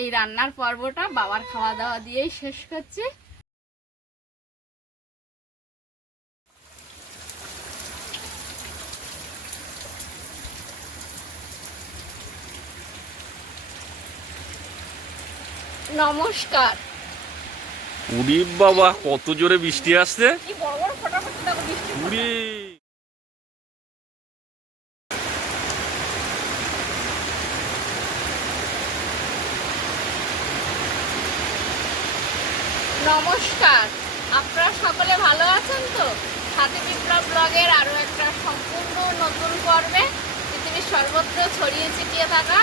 এই রান্নার পর্বটা বাবার খাওয়া দাওয়া দিয়েই শেষ করছি। নমস্কার। উরি বাবা কত জোরে বৃষ্টি আসছে? কি বড় বড় ফটাফট দেখো বৃষ্টি পড়ছে। উরি নমস্কার। আপনারা সকলে ভালো আছেন তো? সাথে বিপ্লব ব্লগের আরও একটা সম্পূর্ণ নতুন পর্বে পৃথিবীর সর্বত্র ছড়িয়ে ছিটিয়ে থাকা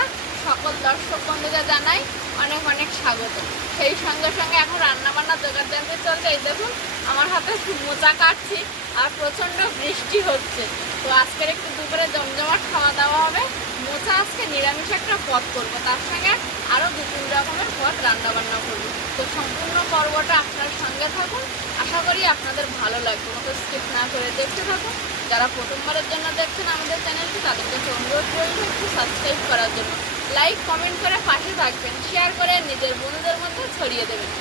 সকল দর্শক বন্ধুকে জানাই অনেক অনেক স্বাগত। সেই সঙ্গে সঙ্গে এখন রান্নাবান্না জোগাড় জানতে চলছে, এই দেখুন, আমার হাতে মোচা কাটছি আর প্রচণ্ড বৃষ্টি হচ্ছে। তো আজকের একটু দুপুরে জমজমাট খাওয়া দাওয়া হবে। মোচা আজকে নিরামিষ একটা পথ করব, তার সঙ্গে আরও দু তিন রকমের পদ রান্নাবান্না করব। তো সম্পূর্ণ পর্বটা আপনার সঙ্গে থাকুন। আশা করি আপনাদের ভালো লাগবে। মতো স্কিপ না করে দেখতে থাকুন। যারা প্রথমবারের জন্য দেখছেন আমাদের চ্যানেলটি, তাদেরকে কাছে অনুরোধ রইল একটু সাবস্ক্রাইব করার জন্য। লাইক কমেন্ট করে পাশে থাকবেন। শেয়ার করে নিজের বন্ধুদের মধ্যে ছড়িয়ে দেবেন।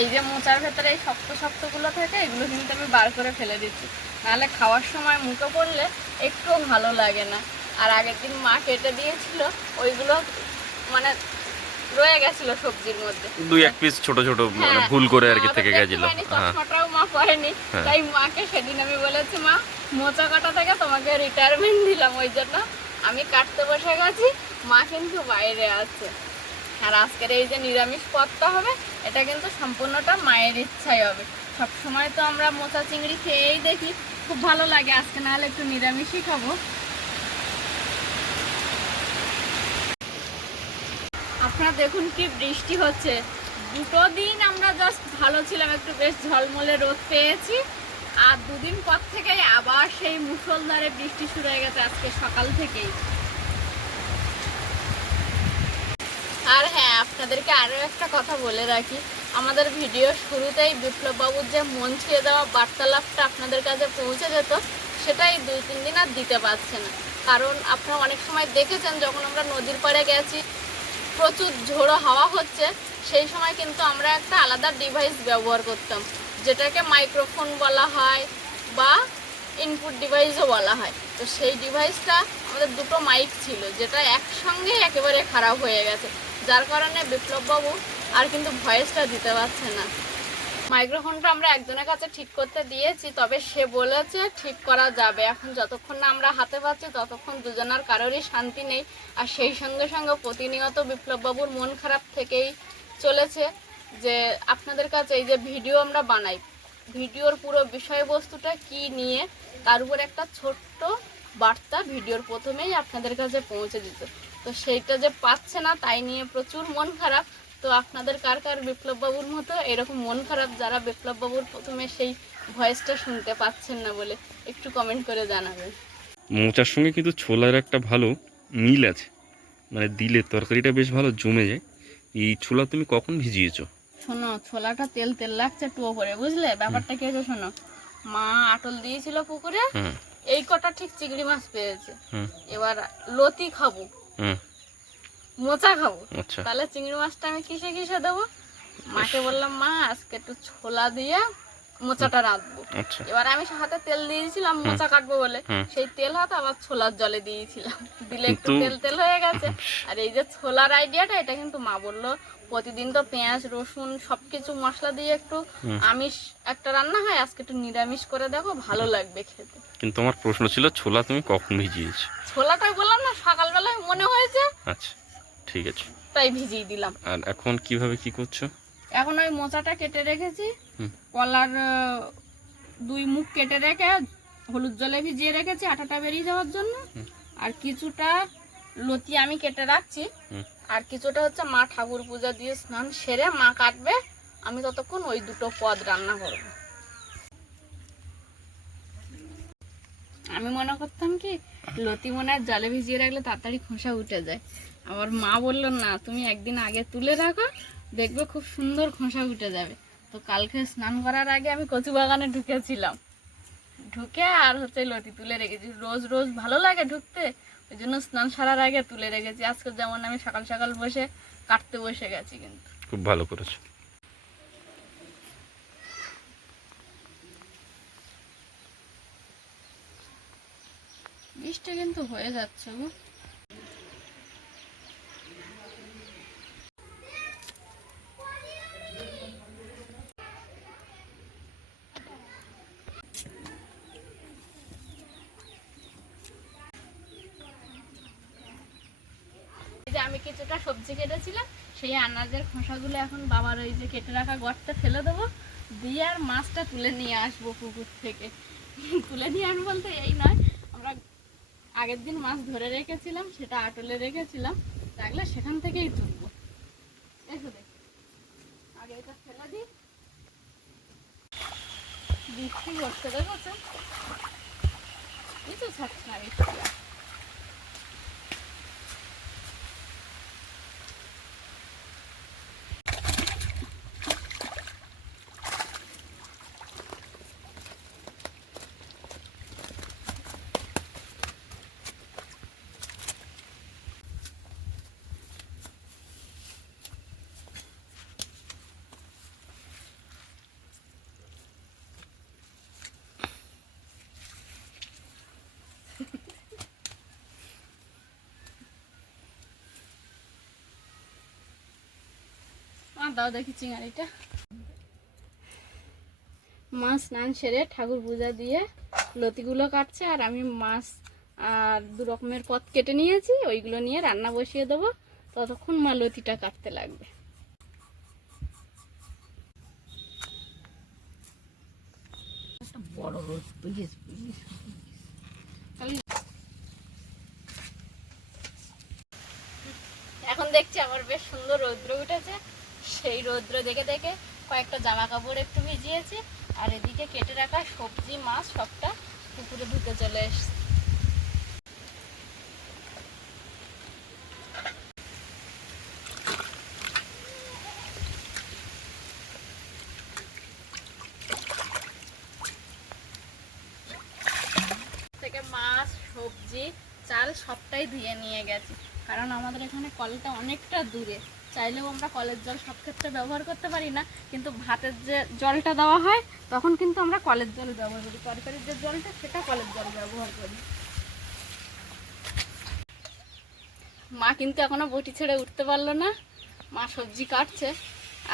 এই যে মোচার ভেতরে এই শক্ত শক্তগুলো থাকে এগুলো কিন্তু আমি বার করে ফেলে দিচ্ছি। নাহলে খাওয়ার সময় মুখে পড়লে একটুও ভালো লাগে না। আর আগের দিন মা কেটে দিয়েছিল ওইগুলো মানে রয়ে গেছিল সবজির মধ্যে। দুই এক পিস ছোট ছোট মানে হ্যাঁ, ভুল করে আর কি থেকে গেছিল। হ্যাঁ। চশমাটাও মা পরেনি হ্যাঁ। তাই মাকে সেদিন আমি বলেছি মা মোচা কাটা থেকে তোমাকে রিটায়ারমেন্ট দিলাম ওই জন্য আমি কাটতে বসে গেছি মা কিন্তু বাইরে আছে। আর আজকের এই যে নিরামিষ পদটা হবে, এটা কিন্তু সম্পূর্ণটা মায়ের ইচ্ছাই হবে। সব সময় তো আমরা মোচা চিংড়ি খেয়েই দেখি, খুব ভালো লাগে আজকে, নাহলে একটু নিরামিষই খাব। আপনারা দেখুন কি বৃষ্টি হচ্ছে। দুটো দিন আমরা জাস্ট ভালো ছিলাম, একটু বেশ ঝলমলে রোদ পেয়েছি, আর দুদিন পর থেকেই আবার সেই মুষলধারে বৃষ্টি শুরু হয়ে গেছে আজকে সকাল থেকেই। আর হ্যাঁ আপনাদেরকে আরও একটা কথা বলে রাখি। আমাদের ভিডিও শুরুতেই বিপ্লববাবুর যে মন ছুঁয়ে দেওয়া বার্তালাপটা আপনাদের কাছে পৌঁছে যেত, সেটাই দুই, তিন দিন আর দিতে পারছে না। কারণ আপনারা অনেক সময় দেখেছেন, যখন আমরা নদীর পাড়ে গেছি, প্রচুর ঝোড়ো হাওয়া হচ্ছে, সেই সময় কিন্তু আমরা একটা আলাদা ডিভাইস ব্যবহার করতাম, যেটাকে মাইক্রোফোন বলা হয় বা ইনপুট ডিভাইসও বলা হয়। তো সেই ডিভাইসটা আমাদের দুটো মাইক ছিল, যেটা একসঙ্গে একেবারে খারাপ হয়ে গেছে। যার কারণে বিপ্লববাবু আর কিন্তু ভয়েসটা দিতে পারছে না। মাইক্রোফোনটা আমরা একজনের কাছে ঠিক করতে দিয়েছি, তবে সে বলেছে ঠিক করা যাবে। এখন যতক্ষণ না আমরা হাতে পাচ্ছি, ততক্ষণ দুজনের কারোরই শান্তি নেই। আর সেই সঙ্গে সঙ্গে প্রতিনিয়ত বিপ্লববাবুর মন খারাপ থেকেই চলেছে যে আপনাদের কাছে এই যে ভিডিও আমরা বানাই, ভিডিওর পুরো বিষয়বস্তুটা কি নিয়ে, তার উপর একটা ছোট্ট বার্তা ভিডিওর প্রথমেই আপনাদের কাছে পৌঁছে দিত। তো সেইটা যে পাচ্ছে না তাই নিয়ে প্রচুর মন খারাপ। তো আপনাদের কার কার বিপ্লববাবুর মতো এরকম মন খারাপ যারা বিপ্লববাবুর প্রথমে সেই ভয়েসটা শুনতে পাচ্ছেন না বলে একটু কমেন্ট করে জানাবেন। মোচার সঙ্গে কিন্তু ছোলার একটা ভালো মিল আছে। মানে দিলে তরকারিটা বেশ ভালো জমে যায়। এই ছোলা তুমি কখন ভিজিয়েছো? শোনো ছোলাটা তেল তেল লাগছে একটু ওপরে বুঝলে? ব্যাপারটা কি হয়েছে শোনো মা আটল দিয়েছিল পুকুরে এই কটা ঠিক চিংড়ি মাছ পেয়েছে। হুম। এবার লতি খাব। মোচা খাব। আচ্ছা। তাহলে চিংড়ি মাছটা আমি কিসে কিসে দেবো? মাকে বললাম মা আজকে একটু ছোলা দিয়ে মোচাটা রাখব আচ্ছা। এবার আমি হাতে তেল দিয়েছিলাম মোচা কাটবো বলে। সেই তেল হাতে আবার ছোলার জলে দিয়েছিলাম। দিলে একটু তেল তেল হয়ে গেছে। আর এই যে ছোলার আইডিয়াটা এটা কিন্তু মা বলল প্রতিদিন তো পেঁয়াজ রসুন সবকিছু মশলা দিয়ে একটু আমিষ একটা রান্না হয় আজকে একটু নিরামিষ করে দেখো ভালো লাগবে খেতে। কিন্তু আমার প্রশ্ন ছিল ছোলা তুমি কখন ভিজিয়েছো? ছোলাটাই বললাম না সকালবেলায় মনে হয়েছে। আচ্ছা ঠিক আছে। তাই ভিজিয়ে দিলাম। আর এখন কীভাবে কি করছ? এখন ওই মোচাটা কেটে রেখেছি। কলার দুই মুখ কেটে রেখে হলুদ জলে ভিজিয়ে রেখেছি আটাটা বেরিয়ে যাওয়ার জন্য। আর কিছুটা লতি আমি কেটে রাখছি। আর কিছুটা হচ্ছে মা ঠাকুর পূজা দিয়ে স্নান সেরে মা কাটবে। আমি ততক্ষণ ওই দুটো পদ রান্না করব। আমি মনে করতাম কি, লতি মনে হয় জলে ভিজিয়ে রাখলে তাড়াতাড়ি খোসা উঠে যায়। আমার মা বলল, না, তুমি একদিন আগে তুলে রাখো, দেখবে খুব সুন্দর খোসা উঠে যাবে। তো কালকে স্নান করার আগে আমি কচু বাগানে ঢুকেছিলাম। ঢুকে আর হচ্ছে লতি তুলে রেখেছি। রোজ রোজ ভালো লাগে ঢুকতে, ওই জন্য স্নান সারার আগে তুলে রেখেছি। আজকে যেমন আমি সকাল সকাল বসে কাটতে বসে গেছি কিন্তু। খুব ভালো করেছ। বৃষ্টি কিন্তু হয়ে যাচ্ছে গো। আমি কিছুটা সবজি কেটেছিলাম, সেই আনাজের খোসাগুলো এখন বাবার ওই যে কেটে রাখা গর্তে ফেলে দেবো। দিয়ে আর মাছটা তুলে নিয়ে আসব পুকুর থেকে। তুলে নিয়ে আনব বলতে এই নয় আগের দিন মাছ ধরে রেখেছিলাম, সেটা আটলে রেখেছিলাম রাখলে সেখান থেকেই তুলবো এসে দেখ। আগে এটা ফেলে দিই। বৃষ্টি করছে এই কিছু ছাড়ছে না বৃষ্টি দাও দেখি চিংড়িটা মাছ স্নান সেরে ঠাকুর পূজা দিয়ে লতিগুলো কাটছে আর আমি মাছ আর দু রকমের পথ কেটে নিয়েছি ওইগুলো নিয়ে রান্না বসিয়ে দেবো। ততক্ষণ মা লতিটা কাটতে লাগবে। বড় রোদ এখন দেখছি আমার বেশ সুন্দর রৌদ্র উঠেছে। সেই রৌদ্র দেখে দেখে কয়েকটা জামা কাপড় একটু ভিজিয়েছি, আর এদিকে কেটে রাখা সবজি, মাছ সবটা পুকুরে ধুতে চলে এসছে। থেকে মাছ, সবজি, চাল সবটাই ধুয়ে নিয়ে গেছি, কারণ আমাদের এখানে কলটা অনেকটা দূরে। চাইলেও আমরা কলের জল সব ক্ষেত্রে ব্যবহার করতে পারি না, কিন্তু ভাতের যে জলটা দেওয়া হয়, তখন কিন্তু আমরা কলের জল ব্যবহার করি। তরকারির যে জলটা, সেটা কলের জল ব্যবহার করি। মা কিন্তু এখনও বটি ছেড়ে উঠতে পারল না। মা সবজি কাটছে,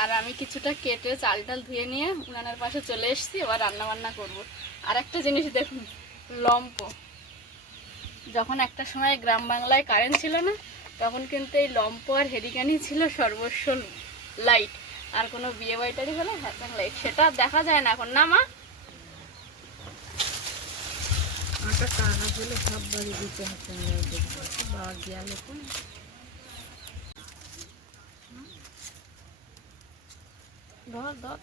আর আমি কিছুটা কেটে চাল টাল ধুয়ে নিয়ে উনানের পাশে চলে এসেছি, এবার রান্না বান্না করব। আর একটা জিনিস দেখুন, লম্প। যখন একটা সময় গ্রাম বাংলায় কারেন্ট ছিল না তখন কিন্তু এই লম্প আর হেরিকানি ছিল সর্বস্ব লাইট আর কোনো বিয়ে বাড়িটারি হলে হ্যাচাং লাইট সেটা আর দেখা যায় না এখন। না, মা? আটা টাকা বাড়ি ধর ধর।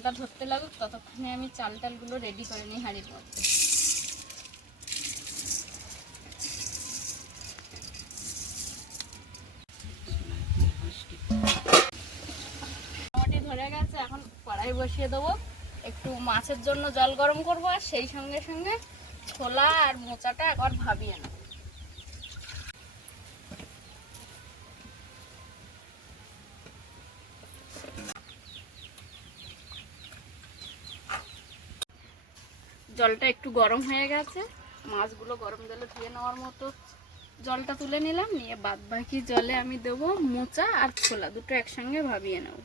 স্নানটা ধরতে লাগুক, ততক্ষণে আমি চাল টালগুলো রেডি করে নিই হাঁড়ির মধ্যে। মোটামুটি ধরে গেছে, এখন বসিয়ে দেবো। একটু মাছের জন্য জল গরম করব, আর সেই সঙ্গে সঙ্গে ছোলা আর মোচাটা একবার ভাবিয়ে নেব। জলটা একটু গরম হয়ে গেছে। মাছগুলো গরম জলে ধুয়ে নেওয়ার মতো জলটা তুলে নিলাম, নিয়ে বাদ বাকি জলে আমি দেবো মোচা আর ছোলা, দুটো একসঙ্গে ভাবিয়ে নেব।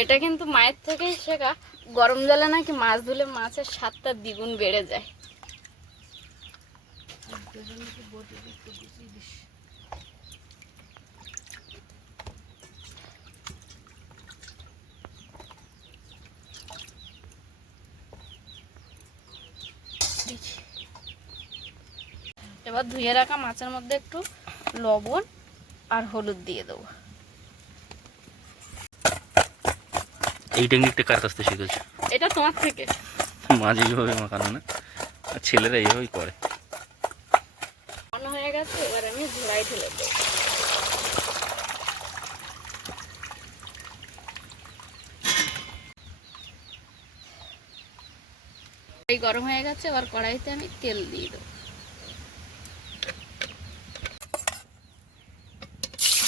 এটা কিন্তু মায়ের থেকেই শেখা গরম জলে নাকি মাছ ধুলে মাছের স্বাদটা দ্বিগুণ বেড়ে যায়। এবার ধুয়ে রাখা মাছের মধ্যে একটু লবণ আর হলুদ দিয়ে দেবো। এই টেকনিকটা কার কাছ থেকে শিখেছে? এটা তোমার থেকে। মাঝে এইভাবে মাখানো না। আর ছেলেরা এইভাবেই করে। হয়ে গেছে এবার আমি ঝোড়াই ঢেলে দেবো। এই গরম হয়ে গেছে এবার কড়াইতে আমি তেল দিয়ে দেবো।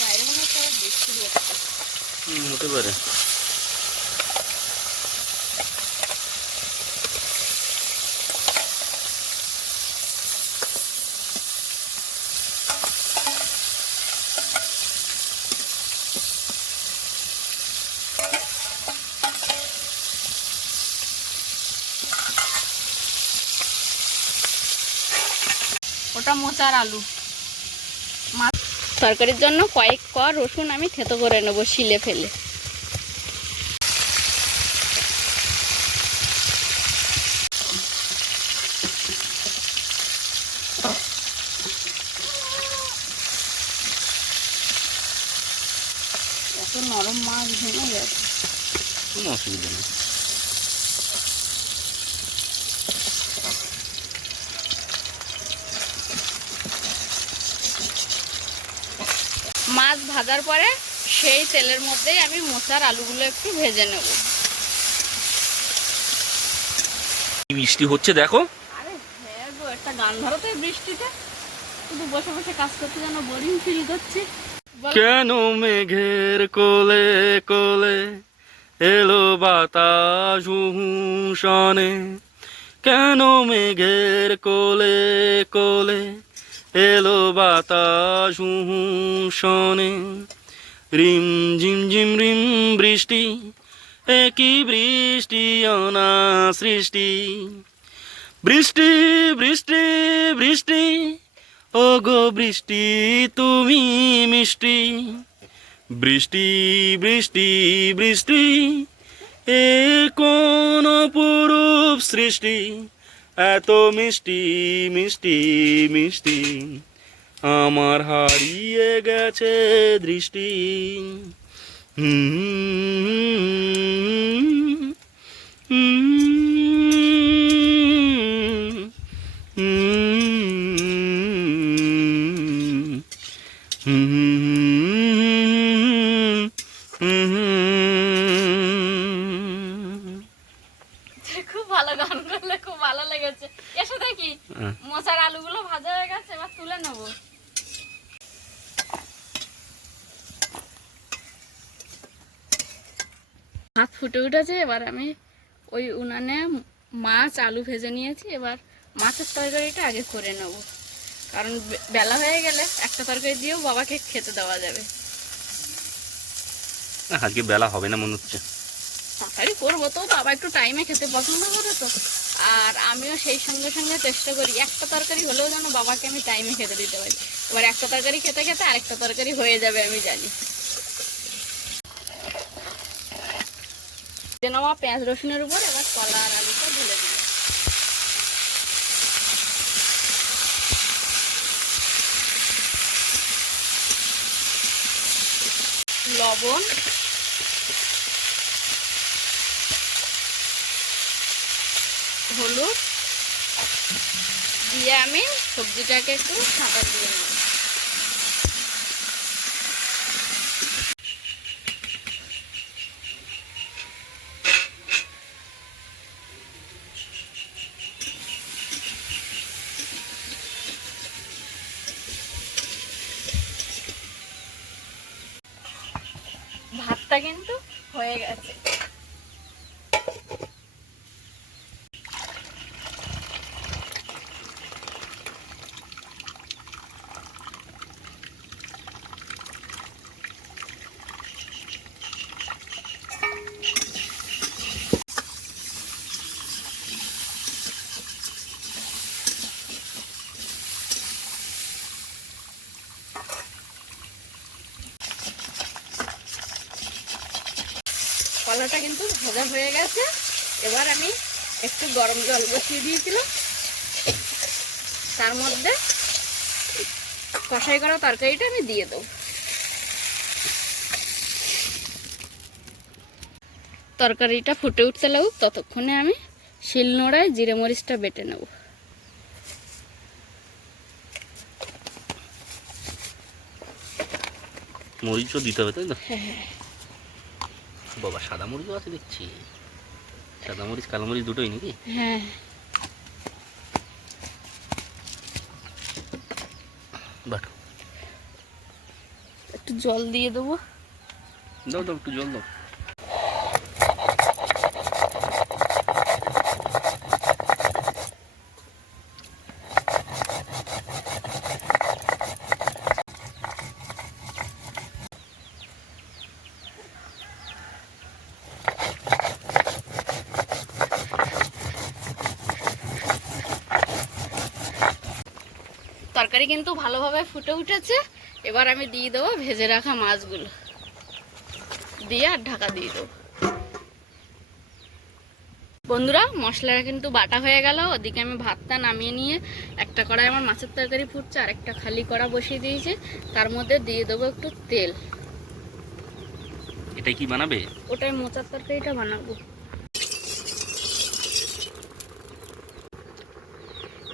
বাইরে মনে হচ্ছে বৃষ্টি হতে পারে। ওটা মোচার আলু। তরকারির জন্য কয়েক ক রসুন আমি থেতো করে নেব শিলে ফেলে এত নরম মাছ ভেঙে গেছে কোনো অসুবিধা নেই মাছ ভাজার পরে সেই তেলের মধ্যেই আমি মোচার আলুগুলো একটু ভেজে নেব। বৃষ্টি হচ্ছে দেখো। আরে হ্যাঁ গো একটা গান ধরো তো বৃষ্টিতে। শুধু বসে বসে কাজ করতে যেন বোরিং ফিল করছে। কেন মেঘের কোলে কোলে এলো বাতাস শনে কেন মেঘের কোলে কোলে এলো বাতাস শনে রিম, ঝিম ঝিম, রিম, বৃষ্টি, একই বৃষ্টি অনা সৃষ্টি বৃষ্টি বৃষ্টি বৃষ্টি ও গো বৃষ্টি, তুমি মিষ্টি। বৃষ্টি বৃষ্টি বৃষ্টি, এ কোন পুরুষ সৃষ্টি। এত মিষ্টি মিষ্টি মিষ্টি। আমার হারিয়ে গেছে দৃষ্টি। হুম হুম মোচার আলুগুলো ভাজা হয়ে গেছে এবার তুলে নেব। ভাত ফুটে উঠেছে এবার আমি ওই উনানে মাছ আলু ভেজে নিয়েছি এবার মাছের তরকারিটা আগে করে নেব। কারণ বেলা হয়ে গেলে একটা তরকারি দিয়েও বাবাকে খেতে দেওয়া যাবে। আজকে বেলা হবে না মনে হচ্ছে। তরকারি করব তো বাবা একটু টাইমে খেতে পছন্দ করে তো। আর আমিও সেই সঙ্গে সঙ্গে চেষ্টা করি, একটা তরকারি হলেও যেন বাবাকে আমি টাইমে খেতে দিতে পারি। এবার একটা তরকারি খেতে খেতে আরেকটা তরকারি হয়ে যাবে, আমি জানি। যেন নেওয়া পেঁয়াজ রসুনের উপর, এবার কলা আর আলুটা ঢেলে দিই। লবণ হলুদ। দিয়ে আমি সবজিটাকে একটু সাঁতার দিয়ে নেব ভাতটা কিন্তু হয়ে গেছে কলাটা কিন্তু ভাজা হয়ে গেছে। এবার আমি একটু গরম জল বসিয়ে দিয়েছিলাম। তার মধ্যে কষাই করা তরকারিটা আমি দিয়ে দেবো। তরকারিটা ফুটে উঠতে লাগুক ততক্ষণে আমি শিল নোড়ায় জিরে মরিচটা বেটে নেব। মরিচও দিতে হবে তাই না? হ্যাঁ। বাবা সাদা মরিচও আছে দেখছি। সাদা মরিচ কালো মরিচ দুটোই নাকি? হ্যাঁ। বাট একটু জল দিয়ে দেবো। দাও দাও একটু জল দাও। তরকারি কিন্তু ভালোভাবে ফুটে উঠেছে। এবার আমি দিয়ে দেবো ভেজে রাখা মাছগুলো। দিয়ে আর ঢাকা দিয়ে দেবো। বন্ধুরা মশলাটা কিন্তু বাটা হয়ে গেল। ওদিকে আমি ভাতটা নামিয়ে নিয়ে একটা কড়াই আমার মাছের তরকারি ফুটছে আর একটা খালি কড়া বসিয়ে দিয়েছে। তার মধ্যে দিয়ে দেবো একটু তেল। এটা কি বানাবে? ওটাই মোচার তরকারিটা বানাবো।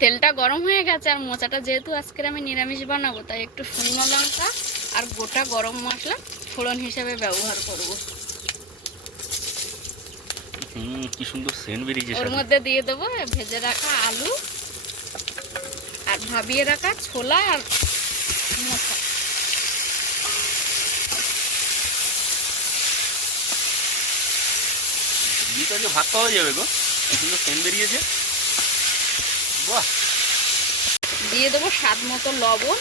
তেলটা গরম হয়ে গেছে আর মোচাটা যেহেতু আজকের আমি নিরামিষ বানাবো তাই একটু শুকনো লঙ্কা আর গোটা গরম মশলা ফোড়ন হিসেবে ব্যবহার করব। কি সুন্দর সেন্ট বেরিয়েছে ওর মধ্যে দিয়ে দেবো ভেজে রাখা আলু আর ভাবিয়ে রাখা ছোলা আর মোচা ভাত পাওয়া যাবে গো। সুন্দর সেন্ট বেরিয়েছে দিয়ে দেবো স্বাদ মতো লবণ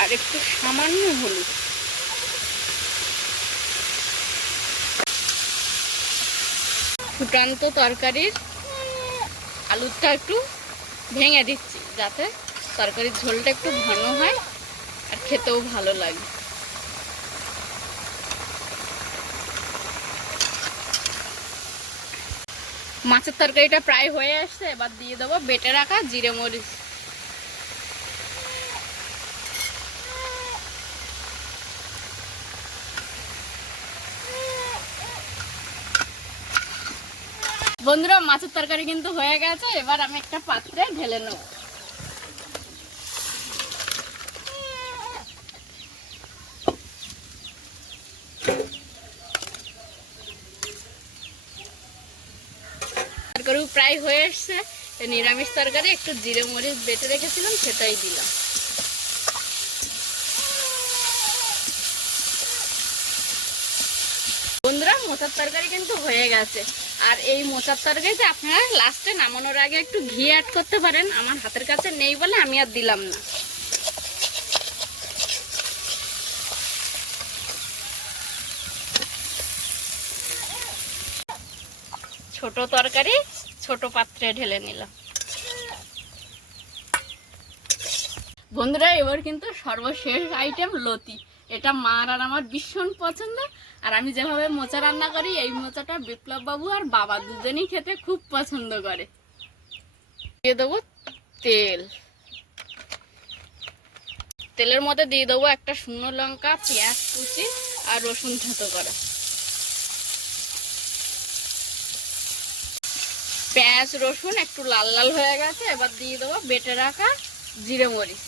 আর একটু সামান্য হলুদ। ফুটান্ত তরকারির আলুটা একটু ভেঙে দিচ্ছি যাতে তরকারির ঝোলটা একটু ঘন হয় আর খেতেও ভালো লাগে। মাছের তরকারিটা প্রায় হয়ে আসছে, এবার দিয়ে দেবো বেটে রাখা জিরে মরিচ। বন্ধুরা, মাছের তরকারি কিন্তু হয়ে গেছে, এবার আমি একটা পাত্রে ঢেলে নেব তরকারি এসছে নিরামিষ তরকারি, একটু জিরে মরিচ বেটে রেখেছিলাম, সেটাই দিলাম। বন্ধুরা, মোচার তরকারি কিন্তু হয়ে গেছে। আর এই মোচার তরকারিতে আপনারা লাস্টে নামানোর আগে একটু ঘি অ্যাড করতে পারেন। আমার হাতের কাছে নেই বলে আমি আর দিলাম না। ছোট তরকারি ছোট পাত্রে ঢেলে নিলাম। বন্ধুরা, এবার কিন্তু সর্বশেষ আইটেম লতি। এটা মার আর আমার ভীষণ পছন্দ। আর আমি যেভাবে মোচা রান্না করি, এই মোচাটা বিপ্লব বাবু আর বাবা দুজনেই খেতে খুব পছন্দ করে। দিয়ে দেবো তেল। তেলের মধ্যে দিয়ে দেবো একটা শুকনো লঙ্কা, পেঁয়াজ কুচি আর রসুন থেতো করা। পেঁয়াজ, রসুন একটু লাল লাল হয়ে গেছে, এবার দিয়ে দেবো বেটে রাখা জিরে মরিচ।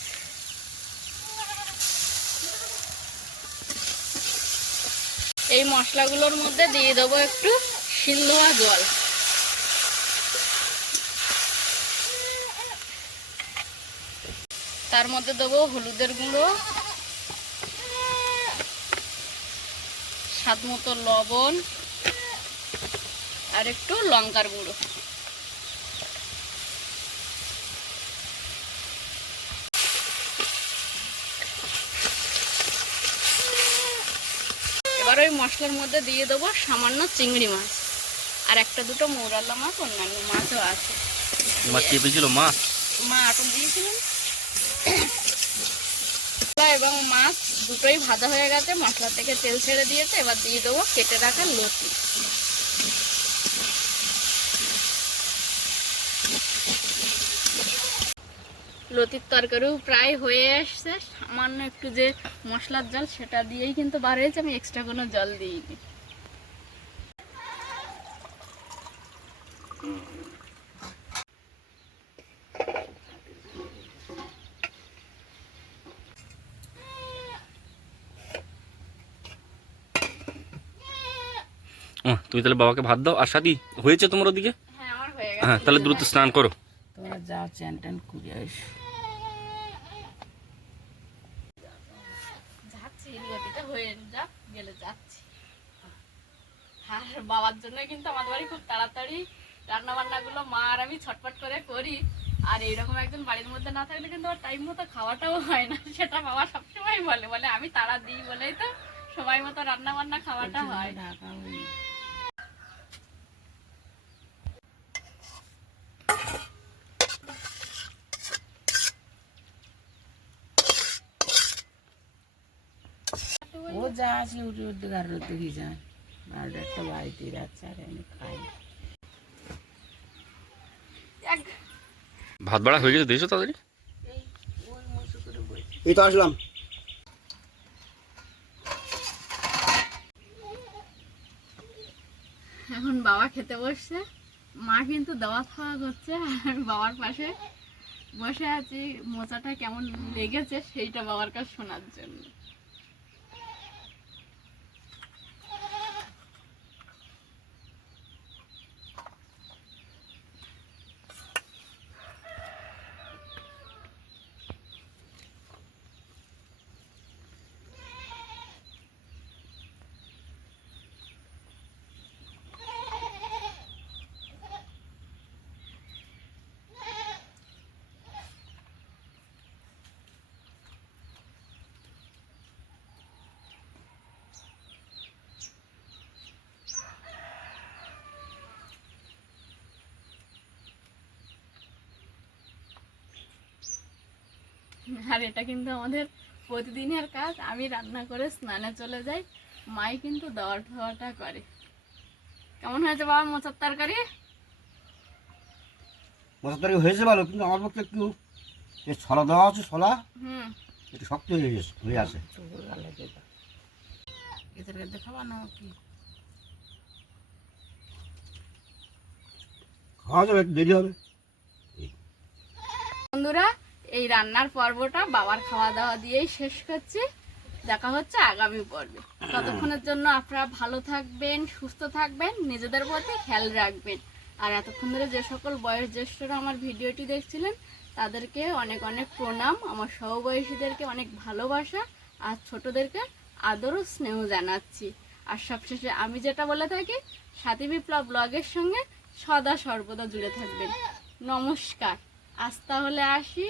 এই মশলাগুলোর মধ্যে দিয়ে দেবো একটু শিল ধোয়া জল। তার মধ্যে দেবো হলুদের গুঁড়ো, স্বাদ মতো লবণ, আর একটু লঙ্কার গুঁড়ো। ওই মশলার মধ্যে দিয়ে দেবো সামান্য চিংড়ি মাছ। আর একটা দুটো মৌরাল্লা মাছ অন্যান্য মাছও আছে। মাছ চেপেছিল মা? মা আটক দিয়েছিলেন। এবং মাছ দুটোই ভাজা হয়ে গেছে মশলা থেকে তেল ছেড়ে দিয়েছে। এবার দিয়ে দেবো কেটে রাখা লতি। লতির তরকারিও প্রায় হয়ে আসছে। সামান্য একটু যে মশলার জল সেটা দিয়েই কিন্তু বার হয়েছে। আমি এক্সট্রা কোনো জল দিইনি। ও, তুমি তাহলে বাবাকে ভাত দাও। আর সাদি হয়েছে তোমার ওদিকে? হ্যাঁ হয়ে তাহলে দ্রুত স্নান করো। তোমরা যাও চ্যান ট্যান করে এসো। যাচ্ছি হয়ে যাক গেলে যাচ্ছি। আর বাবার জন্য কিন্তু আমাদের বাড়ি খুব তাড়াতাড়ি। রান্না বান্নাগুলো মা আর আমি ছটফট করে করি। আর এইরকম একজন বাড়ির মধ্যে না থাকলে কিন্তু আমার টাইম মতো খাওয়াটাও হয় না সেটা বাবা সবসময় বলে। বলে আমি তাড়া দিই বলেই তো সময় মতো রান্না বান্না খাওয়াটা হয়। ঢাকা যা আছে উঠে উঠে গাড়ির দিকে যায় বারোটা একটা বাড়িতে যাচ্ছে আর আমি খাই। ভাত বাড়া হয়ে গেছে দিয়েছ তাড়াতাড়ি? এই তো আসলাম। এখন বাবা খেতে বসছে। মা কিন্তু দাওয়া খাওয়া করছে আর বাবার পাশে বসে আছি। মোচাটা কেমন লেগেছে সেইটা বাবার কাছে শোনার জন্য। আর এটা কিন্তু আমাদের প্রতিদিনের কাজ। আমি রান্না করে স্নানে চলে যাই। মাই কিন্তু দেওয়া ঠাওয়াটা করে। কেমন হয়েছে বাবা মোচার তরকারি? মোচার তরকারি হয়েছে ভালো কিন্তু আমার পক্ষে একটু ছলা দেওয়া আছে ছলা। হুম। একটু শক্ত হয়ে গেছে হয়ে আছে। কি? খাওয়া যাবে একটু দেরি হবে। বন্ধুরা এই রান্নার পর্বটা বাবার খাওয়া দাওয়া দিয়েই শেষ করছি। দেখা হচ্ছে আগামী পর্বে। ততক্ষণের জন্য আপনারা ভালো থাকবেন, সুস্থ থাকবেন, নিজেদের প্রতি খেয়াল রাখবেন। আর এতক্ষণ ধরে যে সকল বয়স জ্যেষ্ঠরা আমার ভিডিওটি দেখছিলেন, তাদেরকে অনেক অনেক প্রণাম। আমার সহবয়সীদেরকে অনেক ভালোবাসা আর ছোটদেরকে আদর ও স্নেহ জানাচ্ছি। আর সবশেষে আমি যেটা বলে থাকি, সাথী বিপ্লব ব্লগের সঙ্গে সদা সর্বদা জুড়ে থাকবেন। নমস্কার। আজ তাহলে আসি।